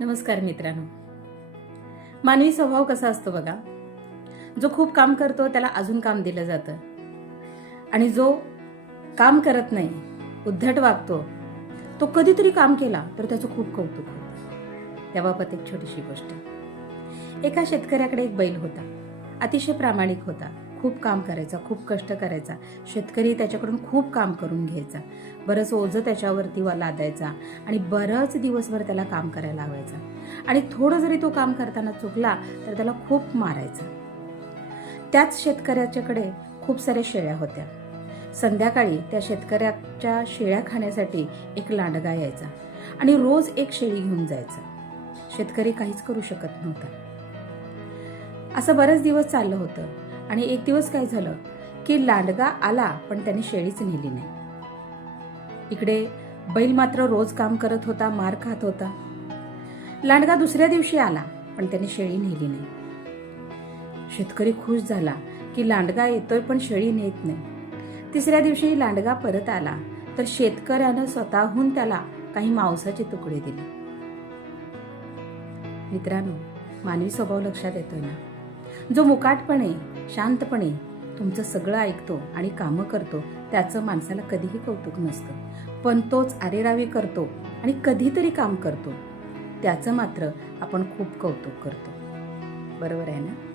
नमस्कार मित्रांनो. मानवी स्वभाव कसा असतो बघा. जो खूप काम करतो त्याला अजून काम दिलं जातं आणि जो काम करत नाही, उद्धट वागतो, तो कधीतरी काम केला तर त्याचं खूप कौतुक होतं. त्याबाबत एक छोटीशी गोष्ट. एका शेतकऱ्याकडे एक बैल होता. अतिशय प्रामाणिक होता. खूप काम करायचा, खूप कष्ट करायचा. शेतकरी त्याच्याकडून खूप काम करून घ्यायचा. बरंच ओझं त्याच्यावरती लादायचा आणि बरंच दिवसभर त्याला काम करायला लावायचा. आणि थोडं जरी तो काम करताना चुकला तर त्याला खूप मारायचा. त्याच शेतकऱ्याच्याकडे खूप साऱ्या शेळ्या होत्या. संध्याकाळी त्या शेतकऱ्याच्या शेळ्या खाण्यासाठी एक लांडगा यायचा आणि रोज एक शेळी घेऊन जायचा. शेतकरी काहीच करू शकत नव्हता. असं बरेच दिवस चाललं होतं आणि एक दिवस काय झालं की लांडगा आला पण त्याने शेळीच नेली नाही. इकडे बैल मात्र रोज काम करत होता, मार खात होता. लांडगा दुसऱ्या दिवशी आला पण त्याने शेळी नेली नाही. शेतकरी खुश झाला की लांडगा येतोय पण शेळी नेत नाही. तिसऱ्या दिवशी लांडगा परत आला तर शेतकऱ्यानं स्वतःहून त्याला काही मांसाचे तुकडे दिले. मित्रांनो, मानवी स्वभाव लक्षात येतोय ना. जो मुकाटपणे, शांतपणे तुमचं सगळं ऐकतो आणि कामं करतो त्याचं माणसाला कधीही कौतुक नसतं. पण तोच अरेरावी करतो आणि कधीतरी काम करतो त्याचं मात्र आपण खूप कौतुक करतो. बरोबर आहे ना.